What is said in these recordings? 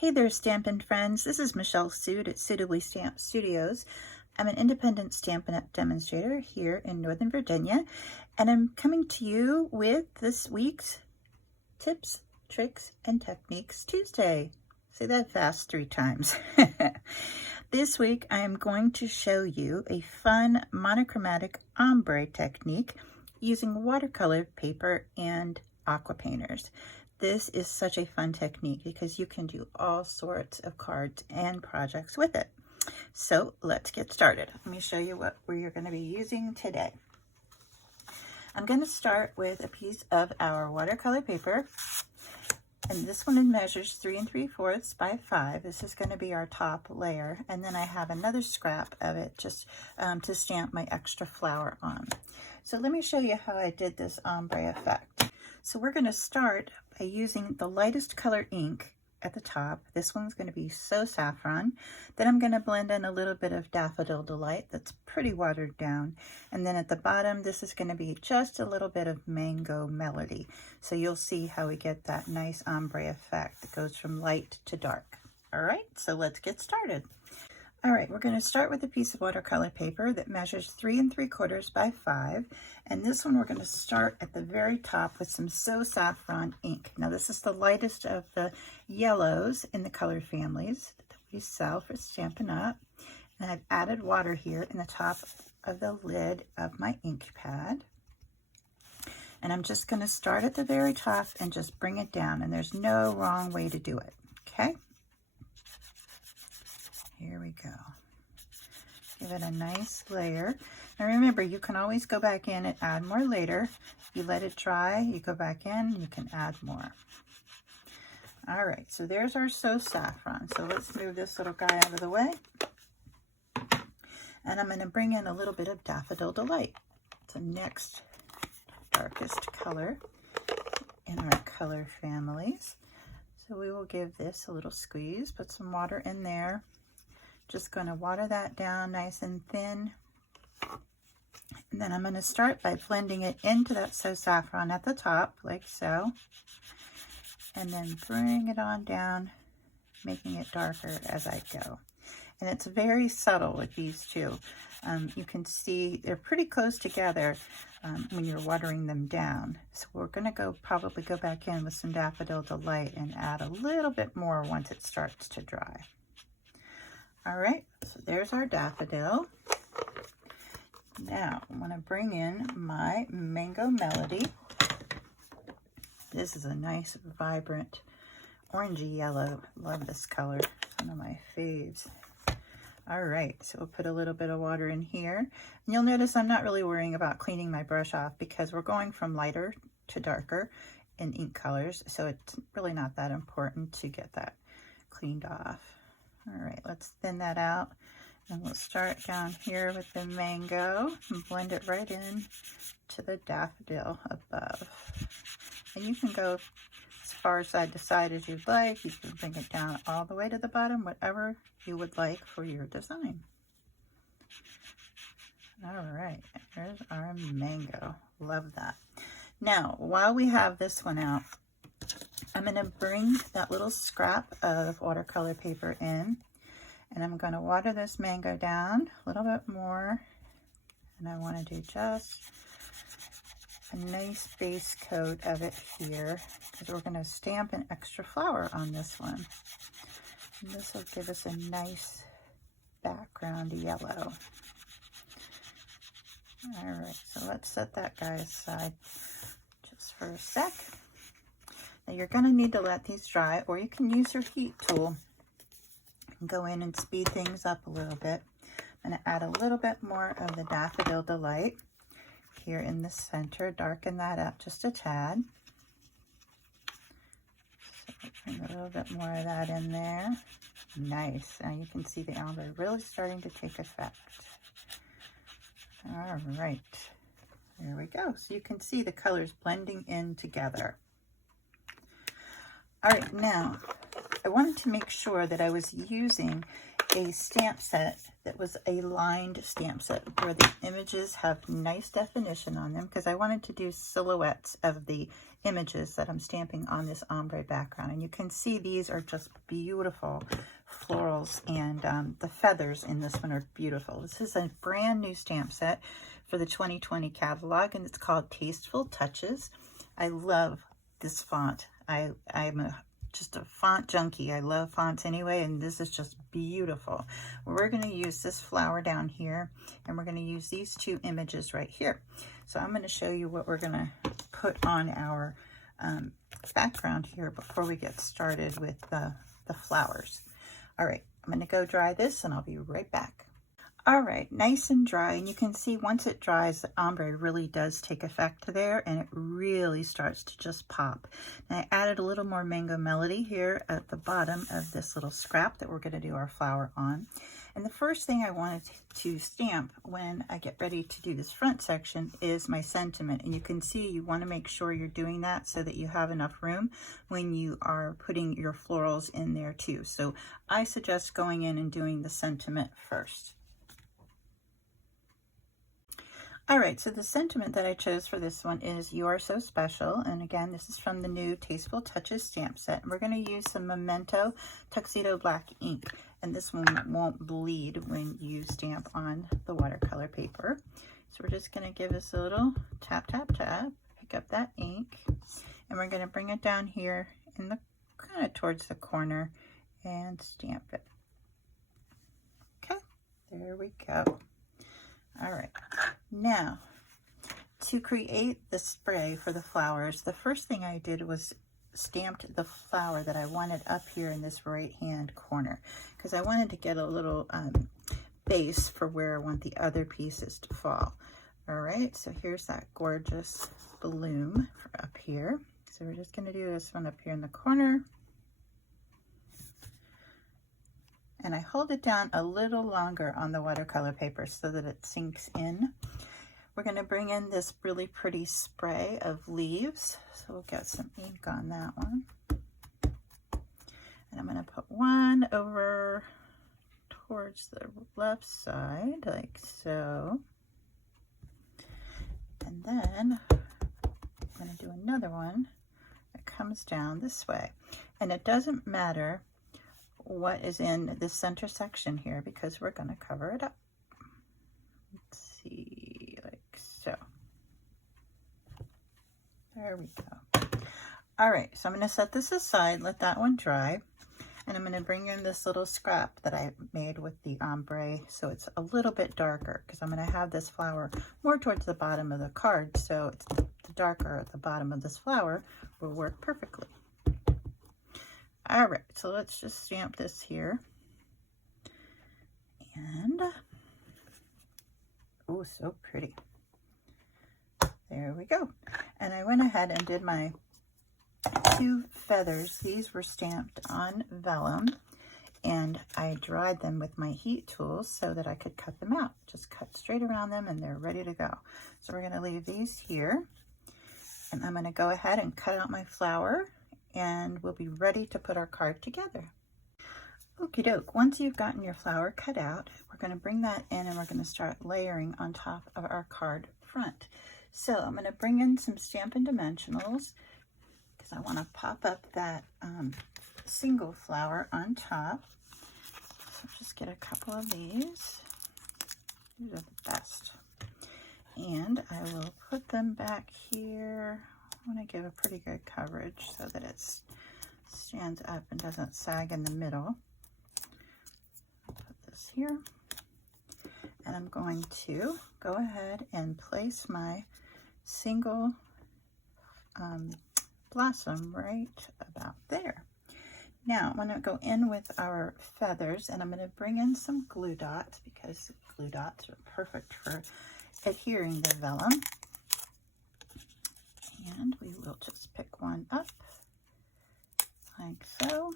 Hey there, Stampin' friends. This is Michelle Sood at Suitably Stamped Studios. I'm an independent Stampin' Up demonstrator here in Northern Virginia, and I'm coming to you with this week's Tips, Tricks, and Techniques Tuesday. Say that fast 3 times. This week, I am going to show you a fun monochromatic ombre technique using watercolor paper and aqua painters. This is such a fun technique because you can do all sorts of cards and projects with it. So let's get started. Let me show you what we're going to be using today. I'm going to start with a piece of our watercolor paper. And this one measures 3 3/4 by 5. This is going to be our top layer. And then I have another scrap of it just to stamp my extra flower on. So let me show you how I did this ombre effect. So we're going to start by using the lightest color ink at the top. This one's going to be So Saffron. Then I'm going to blend in a little bit of Daffodil Delight that's pretty watered down. And then at the bottom, this is going to be just a little bit of Mango Melody. So you'll see how we get that nice ombre effect that goes from light to dark. All right, so let's get started. All right, we're going to start with a piece of watercolor paper that measures 3 3/4 by 5. And this one we're going to start at the very top with some So Saffron ink. Now this is the lightest of the yellows in the color families that we sell for Stampin' Up. And I've added water here in the top of the lid of my ink pad. And I'm just going to start at the very top and just bring it down. And there's no wrong way to do it, okay? Here we go. Give it a nice layer. Now remember, you can always go back in and add more later. You let it dry, you go back in, you can add more. All right, so there's our So Saffron. So let's move this little guy out of the way. And I'm going to bring in a little bit of Daffodil Delight. It's the next darkest color in our color families. So we will give this a little squeeze, put some water in there. Just going to water that down nice and thin. And then I'm going to start by blending it into that So Saffron at the top, like so. And then bring it on down, making it darker as I go. And it's very subtle with these two. You can see they're pretty close together when you're watering them down. So we're going to probably go back in with some Daffodil Delight and add a little bit more once it starts to dry. All right, so there's our daffodil. Now I'm going to bring in my Mango Melody. This is a nice, vibrant, orangey yellow. Love this color. It's one of my faves. All right, so we'll put a little bit of water in here. And you'll notice I'm not really worrying about cleaning my brush off because we're going from lighter to darker in ink colors. So it's really not that important to get that cleaned off. All right, let's thin that out. And we'll start down here with the mango and blend it right in to the daffodil above. And you can go as far side to side as you'd like. You can bring it down all the way to the bottom, whatever you would like for your design. All right, here's our mango. Love that. Now, while we have this one out, I'm going to bring that little scrap of watercolor paper in, and I'm going to water this mango down a little bit more. And I want to do just a nice base coat of it here because we're going to stamp an extra flower on this one. And this will give us a nice background yellow. All right, so let's set that guy aside just for a sec. Now you're going to need to let these dry, or you can use your heat tool and go in and speed things up a little bit. I'm going to add a little bit more of the Daffodil Delight here in the center, darken that up just a tad. So bring a little bit more of that in there. Nice. Now you can see the ombre really starting to take effect. All right, there we go. So you can see the colors blending in together. All right, now I wanted to make sure that I was using a stamp set that was a lined stamp set where the images have nice definition on them, because I wanted to do silhouettes of the images that I'm stamping on this ombre background. And you can see these are just beautiful florals, and the feathers in this one are beautiful. This is a brand new stamp set for the 2020 catalog, and it's called Tasteful Touches. I love this font. I'm just a font junkie. I love fonts anyway, and this is just beautiful. We're going to use this flower down here, and we're going to use these two images right here. So I'm going to show you what we're going to put on our background here before we get started with the flowers. All right, I'm going to go dry this, and I'll be right back. All right, nice and dry, and you can see once it dries, the ombre really does take effect there, and it really starts to just pop. And I added a little more Mango Melody here at the bottom of this little scrap that we're going to do our flower on. And the first thing I wanted to stamp when I get ready to do this front section is my sentiment. And you can see you want to make sure you're doing that so that you have enough room when you are putting your florals in there too. So I suggest going in and doing the sentiment first. All right, so the sentiment that I chose for this one is "You Are So Special." And again, this is from the new Tasteful Touches stamp set. And we're going to use some Momento Tuxedo Black ink. And this one won't bleed when you stamp on the watercolor paper. So we're just going to give this a little tap, tap, tap, pick up that ink. And we're going to bring it down here in the kind of towards the corner and stamp it. Okay, there we go. All right, now to create the spray for the flowers, the first thing I did was stamped the flower that I wanted up here in this right hand corner, because I wanted to get a little base for where I want the other pieces to fall. All right, so here's that gorgeous bloom for up here. So we're just going to do this one up here in the corner. And I hold it down a little longer on the watercolor paper so that it sinks in. We're going to bring in this really pretty spray of leaves. So we'll get some ink on that one. And I'm going to put one over towards the left side, like so. And then I'm going to do another one that comes down this way. And it doesn't matter what is in the center section here, because we're going to cover it up. Let's see, like so. There we go. All right, so I'm going to set this aside, let that one dry, and I'm going to bring in this little scrap that I made with the ombre, so it's a little bit darker, because I'm going to have this flower more towards the bottom of the card, so it's the darker at the bottom of this flower will work perfectly. All right, so let's just stamp this here. And, oh, so pretty. There we go. And I went ahead and did my two feathers. These were stamped on vellum, and I dried them with my heat tools so that I could cut them out. Just cut straight around them, and they're ready to go. So we're going to leave these here, and I'm going to go ahead and cut out my flower, and we'll be ready to put our card together. Okie doke, once you've gotten your flower cut out, we're going to bring that in, and we're going to start layering on top of our card front. So I'm going to bring in some Stampin' Dimensionals, because I want to pop up that single flower on top. So just get a couple of these. These are the best. And I will put them back here. I want to give a pretty good coverage so that it stands up and doesn't sag in the middle. I'll put this here. And I'm going to go ahead and place my single blossom right about there. Now I'm going to go in with our feathers, and I'm going to bring in some glue dots, because glue dots are perfect for adhering the vellum. And we will just pick one up like so.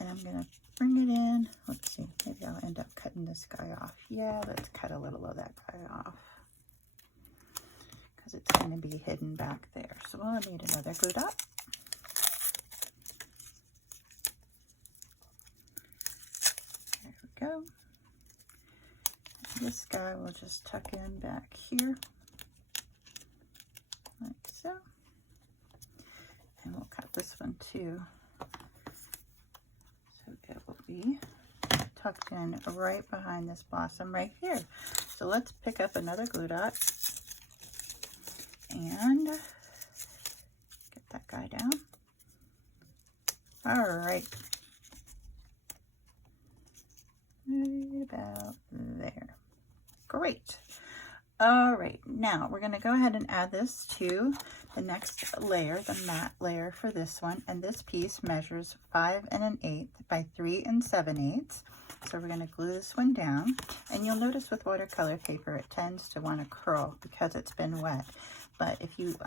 And I'm going to bring it in. Let's see, maybe I'll end up cutting this guy off. Yeah, let's cut a little of that guy off, because it's going to be hidden back there. So we'll need another glue dot. There we'll just tuck in back here, like so. And we'll cut this one too. So it will be tucked in right behind this blossom right here. So let's pick up another glue dot and get that guy down. All right. Right about there. Great. All right, now we're going to go ahead and add this to the next layer, the matte layer for this one. And this piece measures 5 1/8 by 3 7/8. So we're going to glue this one down. And you'll notice with watercolor paper, it tends to want to curl because it's been wet. But if you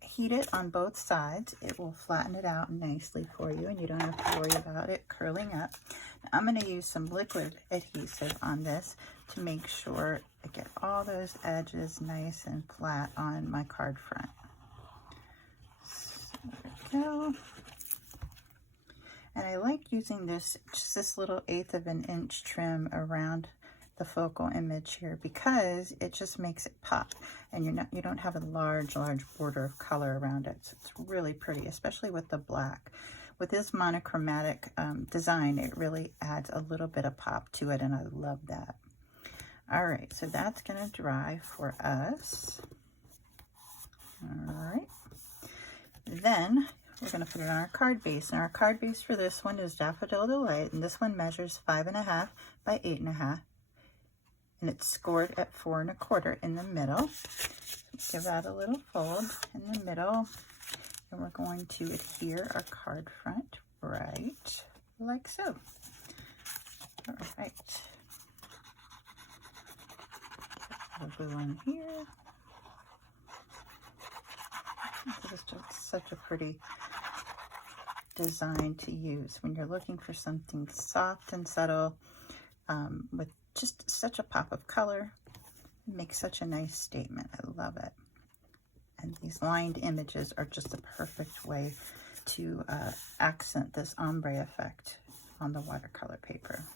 heat it on both sides, it will flatten it out nicely for you, and you don't have to worry about it curling up. Now, I'm going to use some liquid adhesive on this to make sure I get all those edges nice and flat on my card front. So there we go. And I like using this, just this little 1/8 of an inch trim around the focal image here, because it just makes it pop, and you don't have a large border of color around it. So it's really pretty, especially with the black. With this monochromatic design, it really adds a little bit of pop to it, and I love that. All right, so that's gonna dry for us. All right, then we're gonna put it on our card base, and our card base for this one is Daffodil Delight, and this one measures 5 1/2 by 8 1/2. And it's scored at 4 1/4 in the middle. Give that a little fold in the middle, and we're going to adhere our card front right like so. All right. Put a glue in here. This is just such a pretty design to use when you're looking for something soft and subtle with just such a pop of color. It makes such a nice statement. I love it. And these lined images are just the perfect way to accent this ombre effect on the watercolor paper.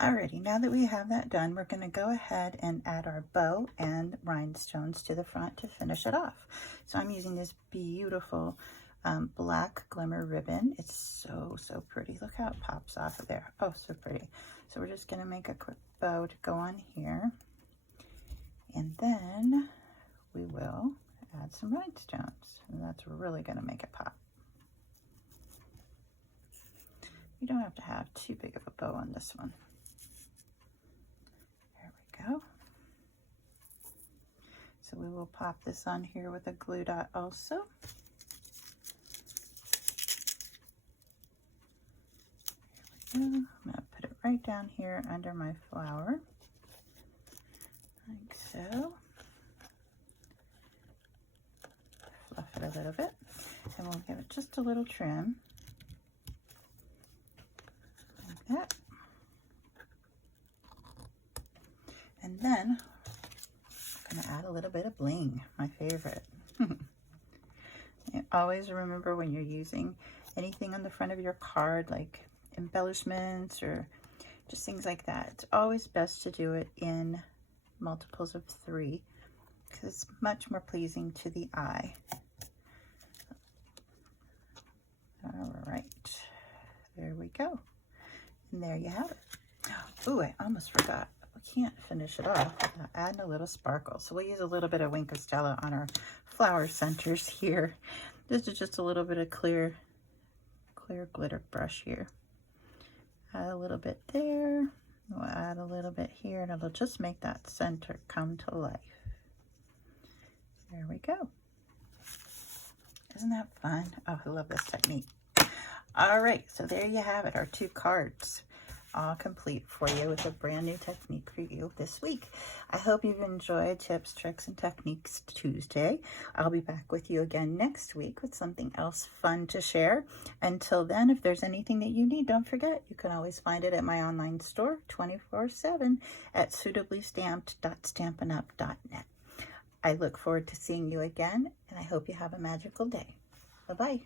Alrighty, now that we have that done, we're going to go ahead and add our bow and rhinestones to the front to finish it off. So I'm using this beautiful black glimmer ribbon. It's so pretty. Look how it pops off of there. Oh, so pretty. So we're just going to make a quick bow to go on here, and then we will add some rhinestones, and that's really going to make it pop. You don't have to have too big of a bow on this one. There we go. So we will pop this on here with a glue dot also. I'm going to put it right down here under my flower, like so. Fluff it a little bit, and we'll give it just a little trim, like that. And then I'm going to add a little bit of bling, my favorite. Always remember, when you're using anything on the front of your card, like embellishments or just things like that, it's always best to do it in multiples of 3 because it's much more pleasing to the eye. All right, there we go, and there you have it. Oh, I almost forgot. We can't finish it off without adding a little sparkle. So we'll use a little bit of Wink of Stella on our flower centers here. This is just a little bit of clear glitter brush here. Add a little bit there. We'll add a little bit here, and it'll just make that center come to life. There we go. Isn't that fun? Oh, I love this technique. All right, so there you have it, our 2 cards, all complete for you with a brand new technique review this week. I hope you've enjoyed Tips, Tricks, and Techniques Tuesday. I'll be back with you again next week with something else fun to share. Until then, if there's anything that you need, don't forget, you can always find it at my online store 24/7 at suitablystamped.stampinup.net. I look forward to seeing you again, and I hope you have a magical day. Bye-bye.